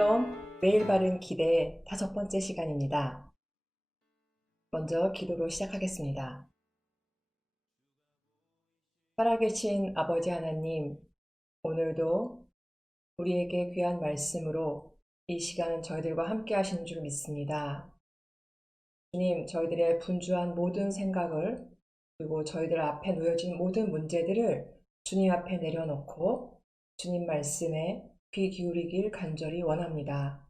샬롬, 매일 바른 기대 5번째 시간입니다. 먼저 기도로 시작하겠습니다. 살아계신 아버지 하나님, 오늘도 우리에게 귀한 말씀으로 이 시간 저희들과 함께 하시는 줄 믿습니다. 주님, 저희들의 분주한 모든 생각을 그리고 저희들 앞에 놓여진 모든 문제들을 주님 앞에 내려놓고 주님 말씀에 귀 기울이길 간절히 원합니다.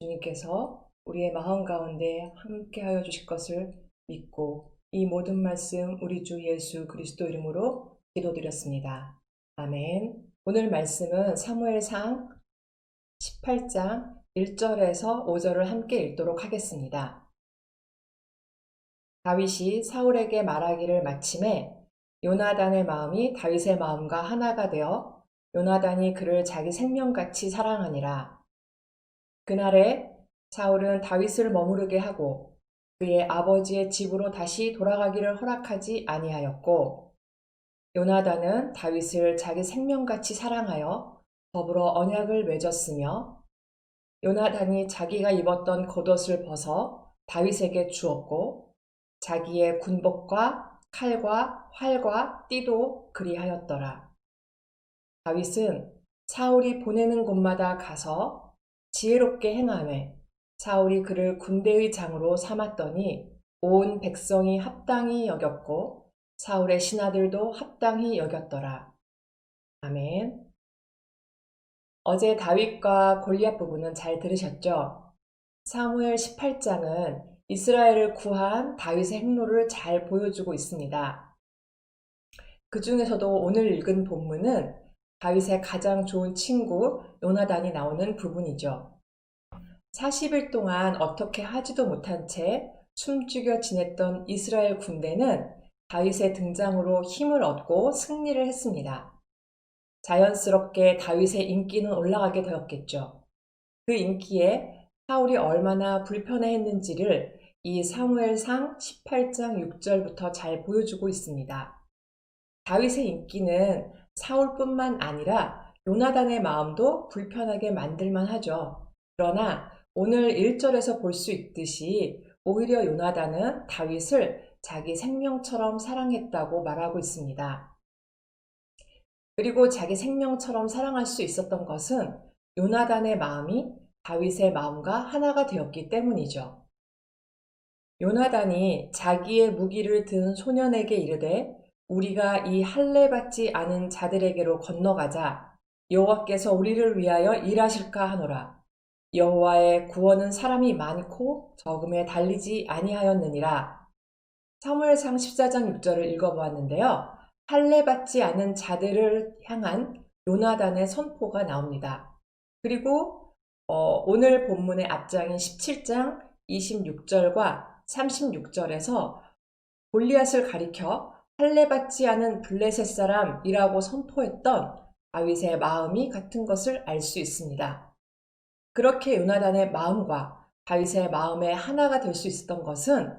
주님께서 우리의 마음 가운데 함께하여 주실 것을 믿고 이 모든 말씀 우리 주 예수 그리스도 이름으로 기도드렸습니다. 아멘. 오늘 말씀은 사무엘상 18장 1절에서 5절을 함께 읽도록 하겠습니다. 다윗이 사울에게 말하기를 마침에 요나단의 마음이 다윗의 마음과 하나가 되어 요나단이 그를 자기 생명같이 사랑하니라. 그날에 사울은 다윗을 머무르게 하고 그의 아버지의 집으로 다시 돌아가기를 허락하지 아니하였고 요나단은 다윗을 자기 생명같이 사랑하여 더불어 언약을 맺었으며 요나단이 자기가 입었던 겉옷을 벗어 다윗에게 주었고 자기의 군복과 칼과 활과 띠도 그리하였더라. 다윗은 사울이 보내는 곳마다 가서 지혜롭게 행하매 사울이 그를 군대의 장으로 삼았더니 온 백성이 합당히 여겼고 사울의 신하들도 합당히 여겼더라. 아멘. 어제 다윗과 골리앗 부분은 잘 들으셨죠? 사무엘 18장은 이스라엘을 구한 다윗의 행로를 잘 보여주고 있습니다. 그 중에서도 오늘 읽은 본문은 다윗의 가장 좋은 친구 요나단이 나오는 부분이죠. 40일 동안 어떻게 하지도 못한 채 숨죽여 지냈던 이스라엘 군대는 다윗의 등장으로 힘을 얻고 승리를 했습니다. 자연스럽게 다윗의 인기는 올라가게 되었겠죠. 그 인기에 사울이 얼마나 불편해했는지를 이 사무엘상 18장 6절부터 잘 보여주고 있습니다. 다윗의 인기는 사울뿐만 아니라 요나단의 마음도 불편하게 만들만 하죠. 그러나 오늘 1절에서 볼 수 있듯이 오히려 요나단은 다윗을 자기 생명처럼 사랑했다고 말하고 있습니다. 그리고 자기 생명처럼 사랑할 수 있었던 것은 요나단의 마음이 다윗의 마음과 하나가 되었기 때문이죠. 요나단이 자기의 무기를 든 소년에게 이르되 우리가 이 할례 받지 않은 자들에게로 건너가자 여호와께서 우리를 위하여 일하실까 하노라. 여호와의 구원은 사람이 많고 적음에 달리지 아니하였느니라. 사무엘상 14장 6절을 읽어보았는데요. 할례 받지 않은 자들을 향한 요나단의 선포가 나옵니다. 그리고 오늘 본문의 앞장인 17장 26절과 36절에서 골리앗을 가리켜 할례 받지 않은 블레셋 사람이라고 선포했던 다윗의 마음이 같은 것을 알 수 있습니다. 그렇게 요나단의 마음과 다윗의 마음의 하나가 될 수 있었던 것은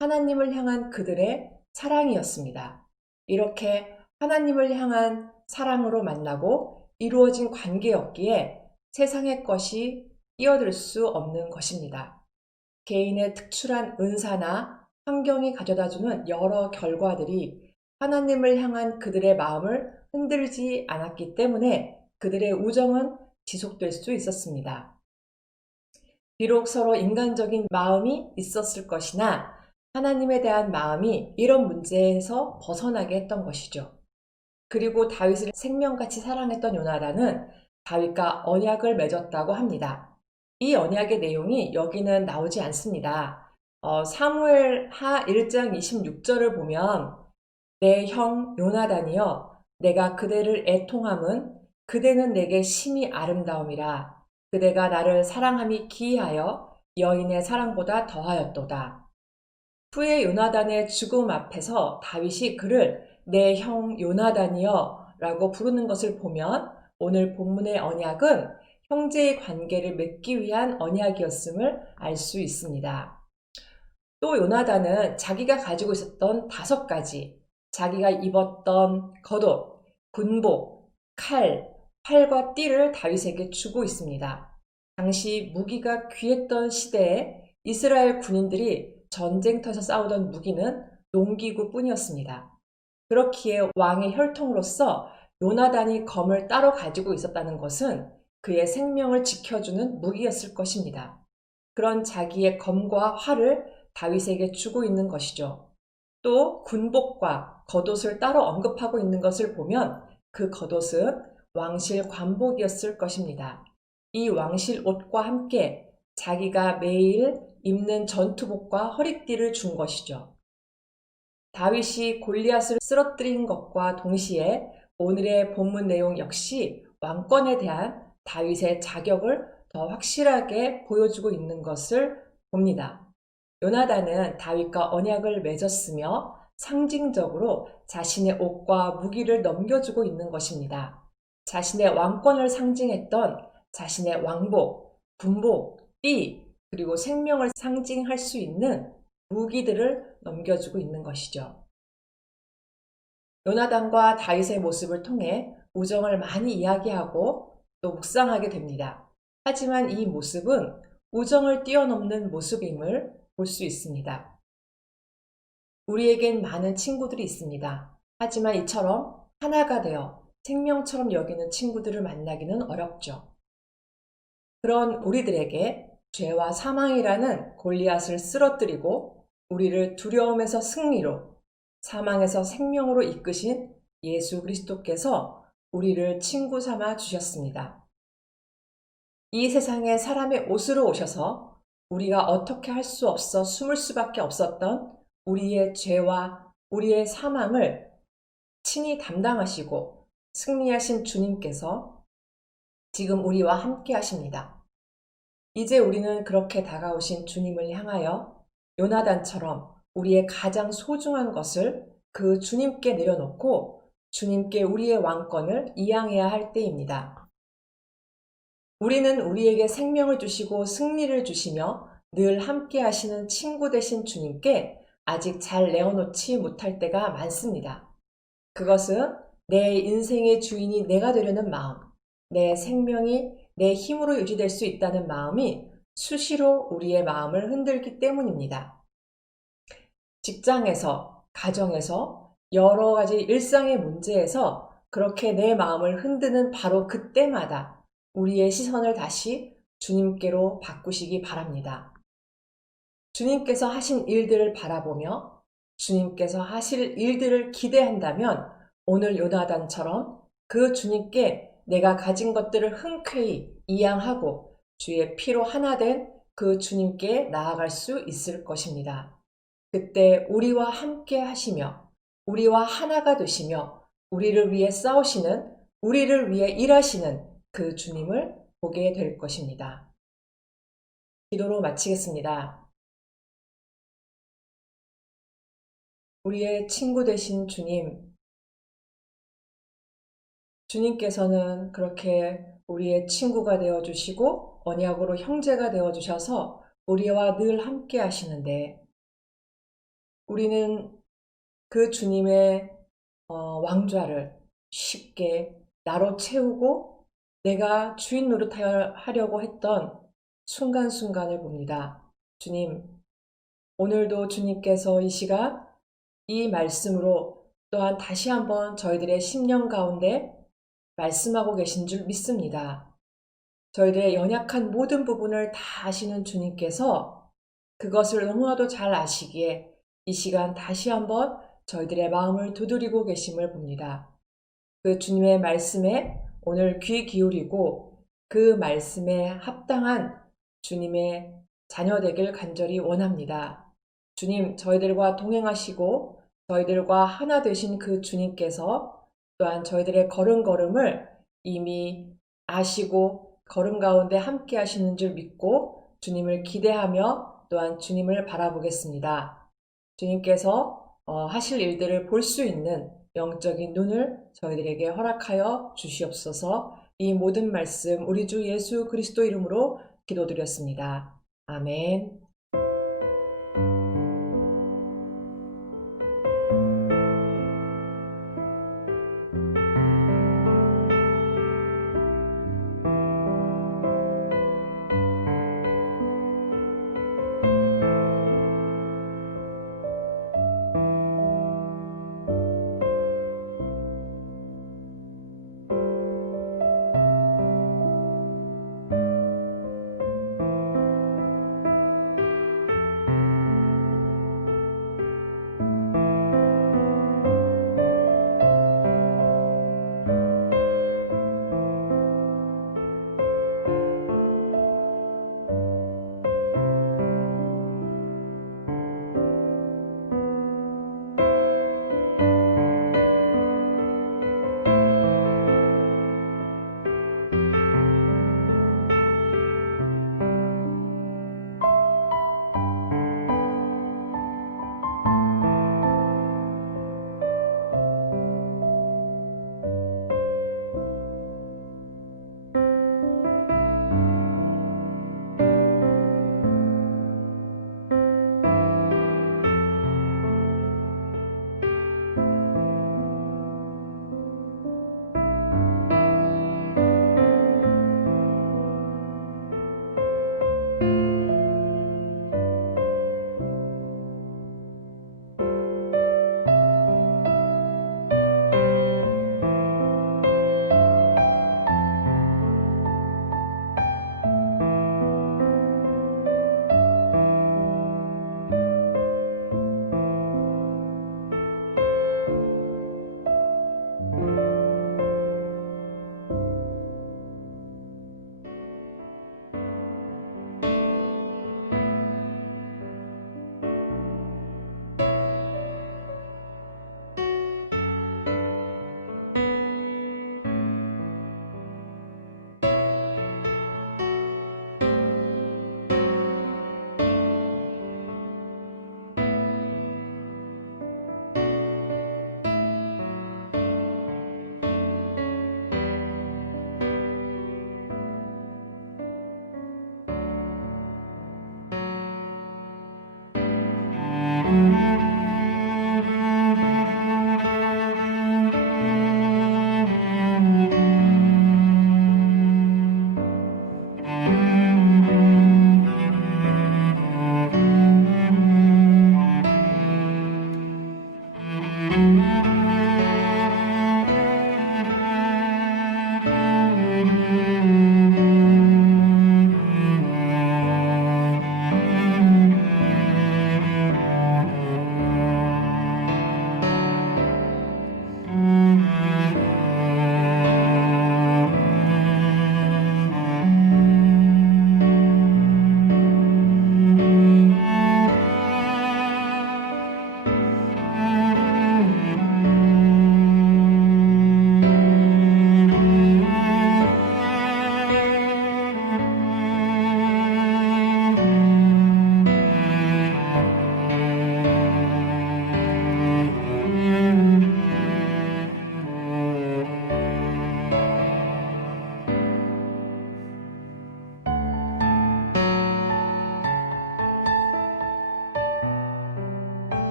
하나님을 향한 그들의 사랑이었습니다. 이렇게 하나님을 향한 사랑으로 만나고 이루어진 관계였기에 세상의 것이 끼어들 수 없는 것입니다. 개인의 특출한 은사나 환경이 가져다주는 여러 결과들이 하나님을 향한 그들의 마음을 흔들지 않았기 때문에 그들의 우정은 지속될 수 있었습니다. 비록 서로 인간적인 마음이 있었을 것이나 하나님에 대한 마음이 이런 문제에서 벗어나게 했던 것이죠. 그리고 다윗을 생명같이 사랑했던 요나단은 다윗과 언약을 맺었다고 합니다. 이 언약의 내용이 여기는 나오지 않습니다. 사무엘하 1장 26절을 보면 내 형 요나단이여 내가 그대를 애통함은 그대는 내게 심히 아름다움이라 그대가 나를 사랑함이 기이하여 여인의 사랑보다 더하였도다. 후에 요나단의 죽음 앞에서 다윗이 그를 내 형 요나단이여 라고 부르는 것을 보면 오늘 본문의 언약은 형제의 관계를 맺기 위한 언약이었음을 알 수 있습니다. 또 요나단은 자기가 가지고 있었던 5가지, 자기가 입었던 겉옷, 군복, 칼, 활과 띠를 다윗에게 주고 있습니다. 당시 무기가 귀했던 시대에 이스라엘 군인들이 전쟁터에서 싸우던 무기는 농기구뿐이었습니다. 그렇기에 왕의 혈통으로서 요나단이 검을 따로 가지고 있었다는 것은 그의 생명을 지켜주는 무기였을 것입니다. 그런 자기의 검과 활을 다윗에게 주고 있는 것이죠. 또 군복과 겉옷을 따로 언급하고 있는 것을 보면 그 겉옷은 왕실 관복이었을 것입니다. 이 왕실 옷과 함께 자기가 매일 입는 전투복과 허리띠를 준 것이죠. 다윗이 골리앗을 쓰러뜨린 것과 동시에 오늘의 본문 내용 역시 왕권에 대한 다윗의 자격을 더 확실하게 보여주고 있는 것을 봅니다. 요나단은 다윗과 언약을 맺었으며 상징적으로 자신의 옷과 무기를 넘겨주고 있는 것입니다. 자신의 왕권을 상징했던 자신의 왕복, 군복, 띠, 그리고 생명을 상징할 수 있는 무기들을 넘겨주고 있는 것이죠. 요나단과 다윗의 모습을 통해 우정을 많이 이야기하고 또 묵상하게 됩니다. 하지만 이 모습은 우정을 뛰어넘는 모습임을 볼 수 있습니다. 우리에겐 많은 친구들이 있습니다. 하지만 이처럼 하나가 되어 생명처럼 여기는 친구들을 만나기는 어렵죠. 그런 우리들에게 죄와 사망이라는 골리앗을 쓰러뜨리고 우리를 두려움에서 승리로, 사망에서 생명으로 이끄신 예수 그리스도께서 우리를 친구 삼아 주셨습니다. 이 세상에 사람의 옷으로 오셔서 우리가 어떻게 할 수 없어 숨을 수밖에 없었던 우리의 죄와 우리의 사망을 친히 담당하시고 승리하신 주님께서 지금 우리와 함께 하십니다. 이제 우리는 그렇게 다가오신 주님을 향하여 요나단처럼 우리의 가장 소중한 것을 그 주님께 내려놓고 주님께 우리의 왕권을 이양해야 할 때입니다. 우리는 우리에게 생명을 주시고 승리를 주시며 늘 함께 하시는 친구 되신 주님께 아직 잘 내어놓지 못할 때가 많습니다. 그것은 내 인생의 주인이 내가 되려는 마음, 내 생명이 내 힘으로 유지될 수 있다는 마음이 수시로 우리의 마음을 흔들기 때문입니다. 직장에서, 가정에서, 여러 가지 일상의 문제에서 그렇게 내 마음을 흔드는 바로 그때마다 우리의 시선을 다시 주님께로 바꾸시기 바랍니다. 주님께서 하신 일들을 바라보며 주님께서 하실 일들을 기대한다면 오늘 요나단처럼 그 주님께 내가 가진 것들을 흔쾌히 이양하고 주의 피로 하나 된 그 주님께 나아갈 수 있을 것입니다. 그때 우리와 함께 하시며 우리와 하나가 되시며 우리를 위해 싸우시는, 우리를 위해 일하시는 그 주님을 보게 될 것입니다. 기도로 마치겠습니다. 우리의 친구 되신 주님, 주님께서는 그렇게 우리의 친구가 되어주시고 언약으로 형제가 되어주셔서 우리와 늘 함께 하시는데 우리는 그 주님의 왕좌를 쉽게 나로 채우고 내가 주인 노릇하려고 했던 순간순간을 봅니다. 주님, 오늘도 주님께서 이 시간 이 말씀으로 또한 다시 한번 저희들의 심령 가운데 말씀하고 계신 줄 믿습니다. 저희들의 연약한 모든 부분을 다 아시는 주님께서 그것을 너무나도 잘 아시기에 이 시간 다시 한번 저희들의 마음을 두드리고 계심을 봅니다. 그 주님의 말씀에 오늘 귀 기울이고 그 말씀에 합당한 주님의 자녀 되길 간절히 원합니다. 주님, 저희들과 동행하시고 저희들과 하나 되신 그 주님께서 또한 저희들의 걸음걸음을 이미 아시고 걸음 가운데 함께 하시는 줄 믿고 주님을 기대하며 또한 주님을 바라보겠습니다. 주님께서 하실 일들을 볼 수 있는 영적인 눈을 저희들에게 허락하여 주시옵소서. 이 모든 말씀 우리 주 예수 그리스도 이름으로 기도드렸습니다. 아멘.